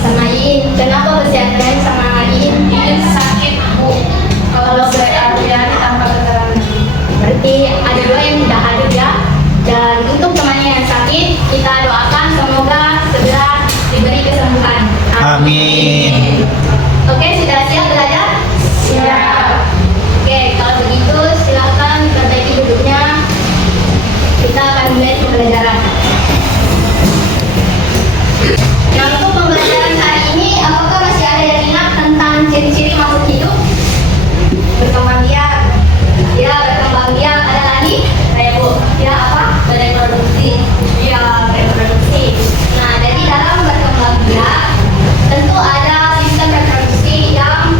sama Iin. Kenapa pesantren sama Iin? Iin sakit, Bu. Kalau saya Adriani tanpa keterangan. Berarti ada dua yang tidak hadir ya. Dan untuk temannya yang sakit, kita doakan semoga segera diberi kesembuhan. Amin. Oke, sudah siap belajar? Siap. Oke, kalau begitu silakan perbaiki duduknya. Kita akan mulai pembelajaran. Nah, untuk pembelajaran hari ini, apakah masih ada yang ingat tentang ciri-ciri makhluk hidup? Berkembang biak. Ya, berkembang biak. Ada lagi? Kayak Bu. Ya, apa? Bereproduksi. Ya, bereproduksi. Nah, jadi dalam berkembang biak tentu ada sistem reproduksi yang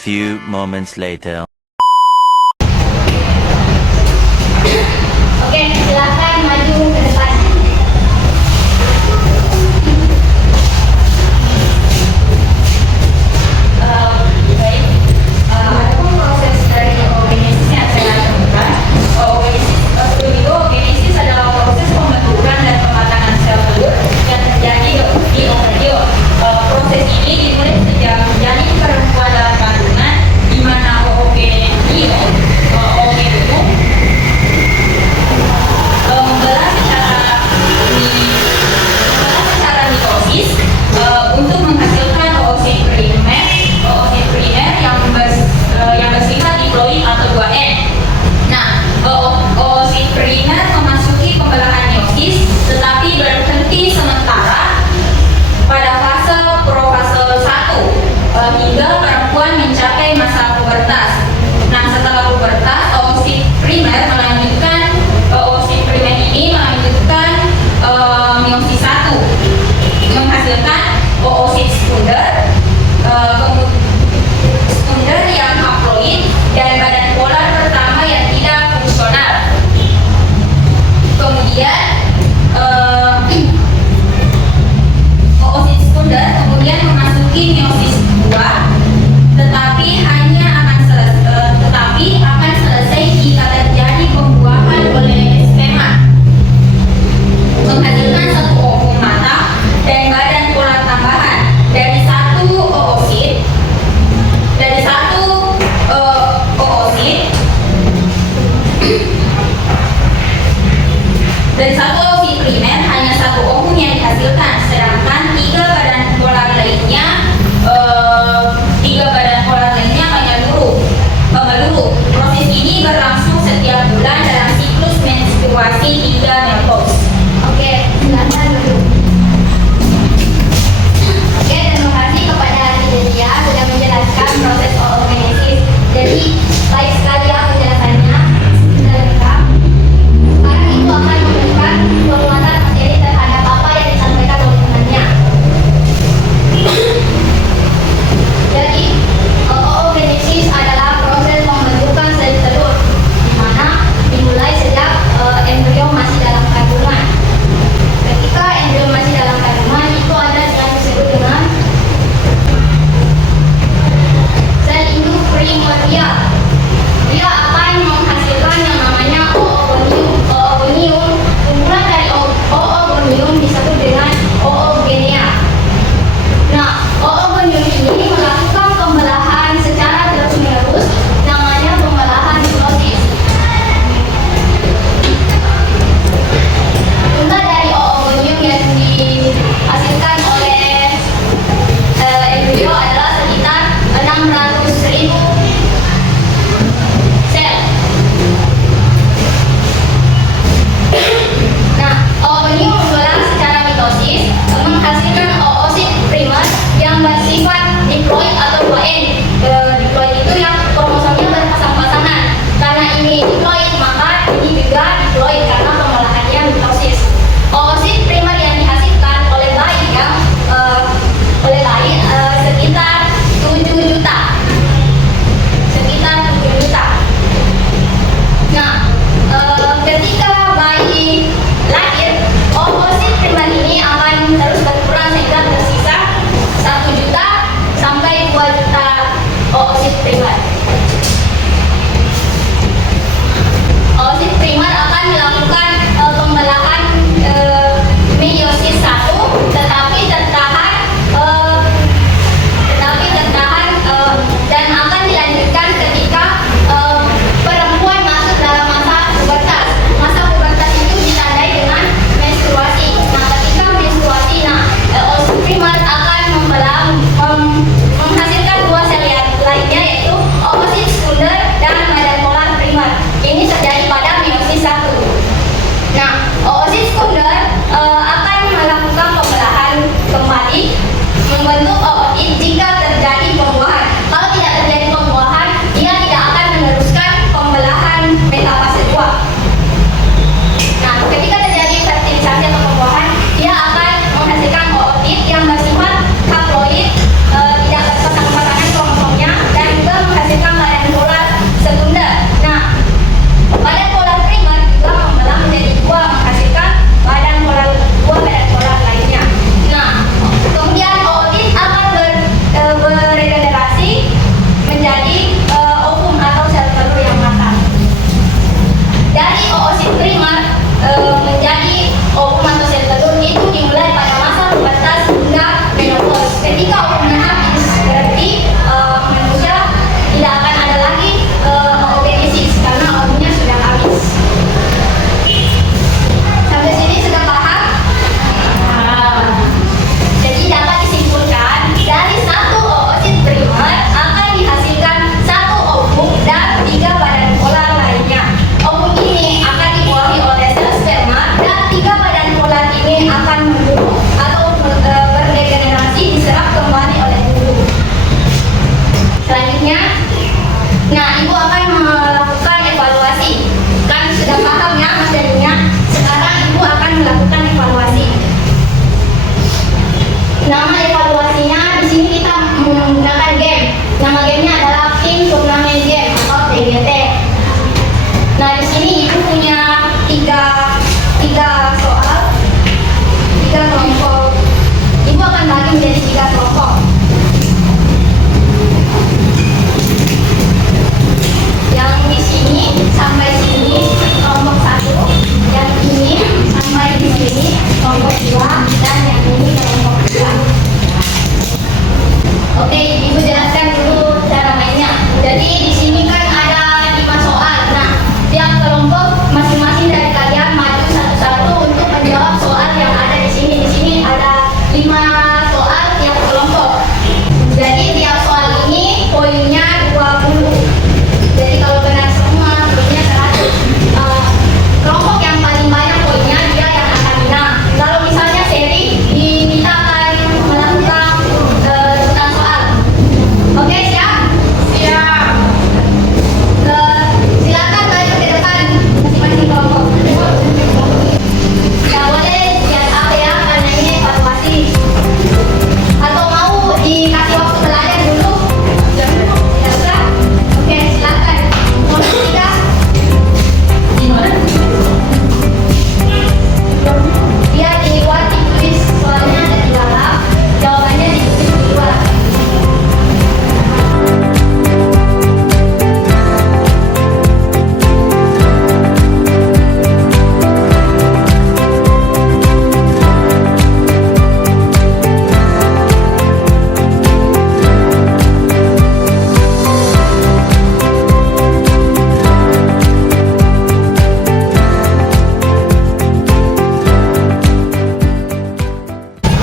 few moments later. Oke, silakan maju ke depan. Baik, adapun proses dari oogenesisnya saya temukan. Sebelum itu oogenesis adalah proses pembentukan dan pematangan sel telur yang terjadi di ookardiot. Proses ini dimulai sejak janin perempuan dalam kandungan, di mana oogenesis sampai sini kelompok 1, yang ini sampai di sini kelompok 2, dan yang ini kelompok 2. Oke, Ibu jelaskan dulu cara mainnya. Jadi di sini kan ada 5 soal. Nah, tiap kelompok masing-masing dari kalian maju satu-satu untuk menjawab soal yang ada di sini. Di sini ada 5 soal tiap kelompok. Jadi tiap soal ini poinnya 20. Jadi kalau benar semua poinnya 100. Kelompok yang paling banyak poinnya dia yang akan menang. Kalau misalnya seri, kita akan melakukan rutan soal. Oke, siap? Siap. Silakan maju ke depan masing-masing kelompok. Tidak boleh lihat apa ya, karena ini evaluasi. Atau mau dikasih waktu belajar dulu? Tidak usah? Oke, silakan. Kelompok 3. Dia di luar ditulis, soalnya ada di dalam. Jawabannya ditulis di luar.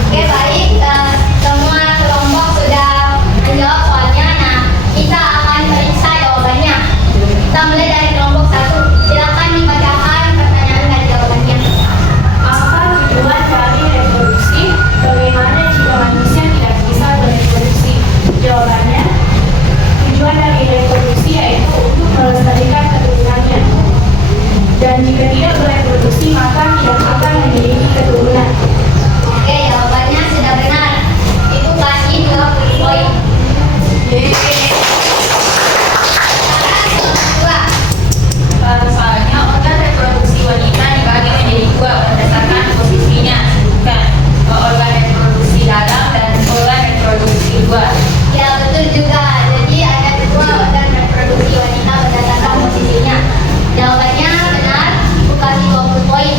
Oke, baik. Semua kelompok sudah menjawab soalnya. Nah, kita akan periksa jawabannya. Kita mulai dari kelompok 1. Silakan dibacakan pertanyaan dan jawabannya. Apa tujuan dari reproduksi? Bagaimana jika manusia tidak bisa bereproduksi? Jawabannya, tujuan dari reproduksi yaitu untuk melestarikan keturunannya. Dan jika tidak bereproduksi, maka tidak akan memiliki keturunan. Oke, jawabannya sudah benar. Itu kasih 20 poin. Sekarang kelompok 2. Soalnya organ reproduksi wanita dibagi menjadi 2 berdasarkan posisinya. Bukan organ reproduksi dalam dan organ reproduksi luar. Ya, betul juga. Jadi ada 2 organ reproduksi wanita berdasarkan posisinya. Jawabannya benar. Ibu kasih 20 poin.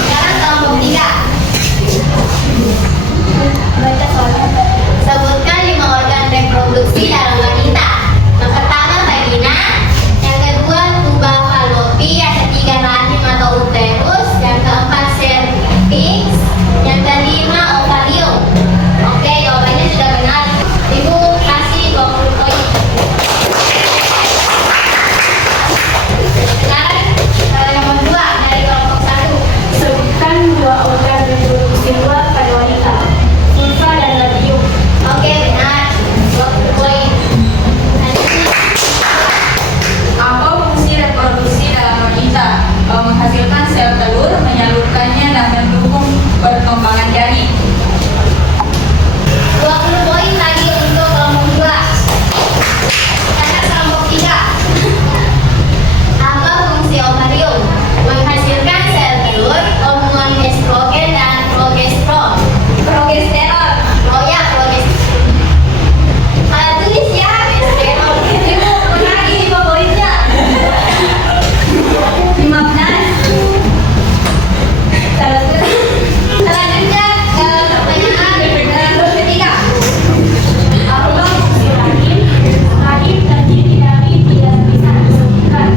Sekarang kelompok 3. Baca soalnya. Sebutkan 5 organ reproduksi dalam wanita. Yang pertama vagina, yang kedua tuba fallopi, yang ketiga rahim atau uterus, yang keempat cervix, yang kelima ovarium. Oke, jawabannya sudah benar. Ibu kasih 20 poin. Sekarang nomor 2 dari kelompok 1. Sebutkan 2 organ reproduksi luar pada wanita, vulva dan labium. Oke, benar. 20 poin. Apa fungsi reproduksi dalam wanita? Menghasilkan sel telur, menyalurkannya dan mendukung perkembangan janin. 20 poin lagi untuk kelompok 2. Sekarang kelompok 3. Apa fungsi ovarium? Menghasilkan sel telur, hormon estrogen dan progesteron. Oh ya, progesteron. Tulis ya, progesteron. Ibu, lagi 5 poinnya. 15. Selanjutnya pertanyaan ketiga. Apa fungsi rahim? Rahim terdiri dari 3 lapisan disebutkan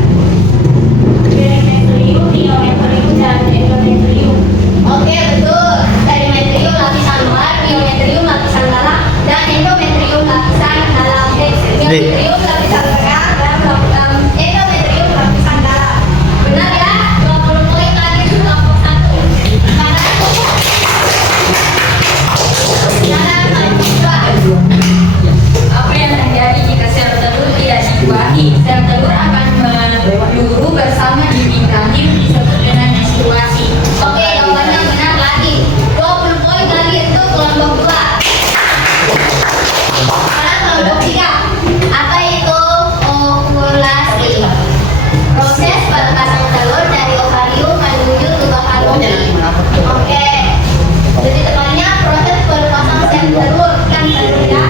perimetrium, miometrium, dan endometrium. Oke, betul. Perimetrium lapisan luar, miometrium lapisan dalam, dan endometrium lapisan dalam. Miometrium lapisan tengah, dan endometrium lapisan dalam. Benar ya? 20 poin lagi untuk kelompok 1. Sekarang kelompok 2. Apa yang terjadi jika sel telur tidak dibuahi? Sel telur akan meluru bersama dinding rahim, disebut dengan menstruasi. Oke, jawabannya benar lagi. 20 poin lagi untuk kelompok 2. Sekarang kelompok 3. Apa itu ovulasi? Proses pelepasan telur dari ovarium menuju tuba fallopi. Oke. Lebih tepatnya proses pelepasan sel telur kan telur ya.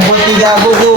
23 buku.